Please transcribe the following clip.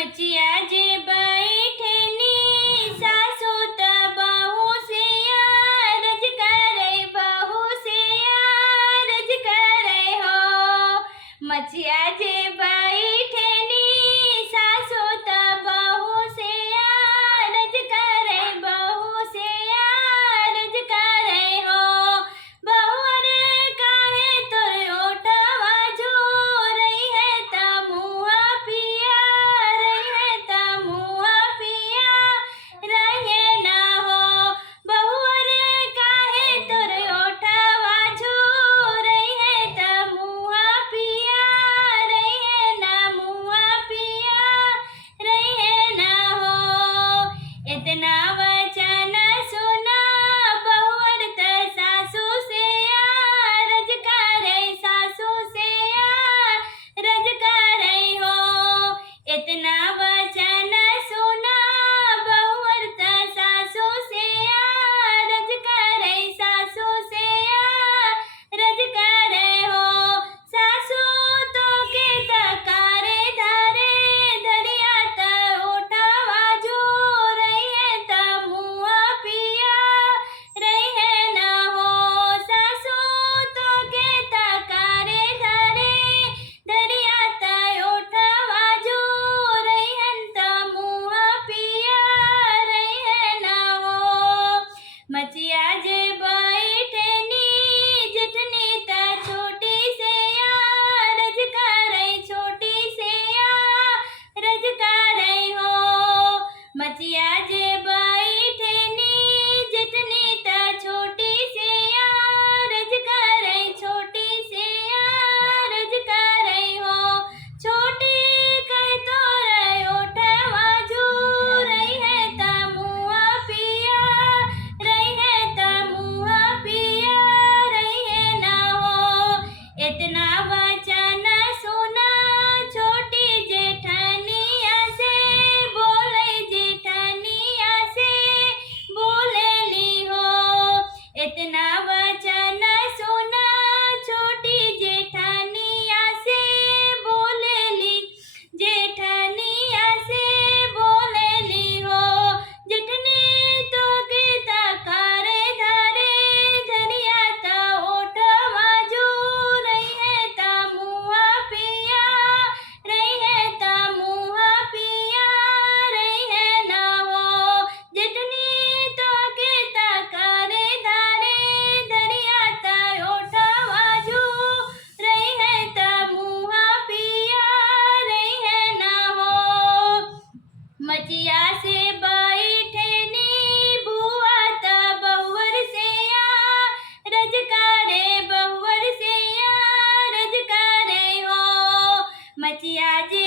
मचिया जे बैठनी सासु त बहू से रज करे बहू से रज करे हो। मचिया जे बैठनी सासु त बहू से रज करे बहू से रज करे हो। बहू रे काहे तोर ओठवा झूर रही है त मुँह पिया रही है त मुँह पिया रहे ना हो। बहू रे काहे तोर ओठवा झूर रही है त मुँह पिया रहे ना मुँह पिया रहे ना हो। इतना वचन सुना बहुअर त सासू से रज करे सासू से रज करे हो। इतना वचन सुना बहुअर त सासू से रज करे सासू से रज करे हो। सासू तो के तकारे धरे धरिया त ओठवा झूर रही है त मुँह पिया रहे ना हो। सासू तो के तकारे धरे धरिया त ओठवा झूर रही है त मुँह पिया रहे ना हो। मचिया जे बैठनी जेठनी त छोटी से रज करे छोटी से रज करे हो। मचिया जे बैठनी जेठनी त छोटी से रज करे छोटी से रज करे हो। छोटी कह तोर ओठवा झूर रही है त मुँह पिया रही है त मुँह पिया रहे ना हो। इतना वचन सुना छोटी जेठनिया से बोले जेठनिया से बोलेली हो। इतना वचन सुना छोटी जेठनिया से बोलेली जेठनिया से बोलेली हो। जेठनी तो के तकारे धरे धरिया त ओठवा झूर रही है त मुँह पिया रही है त मुँह पिया रहे ना हो। जेठनी तो के तकारे धरे धरिया त ओठवा झूर रही है त मुँह पिया रहे ना हो। मचिया से बैठनी बुआ त बहुअर से रज करे बहुअर से रज करे हो। मचिया जे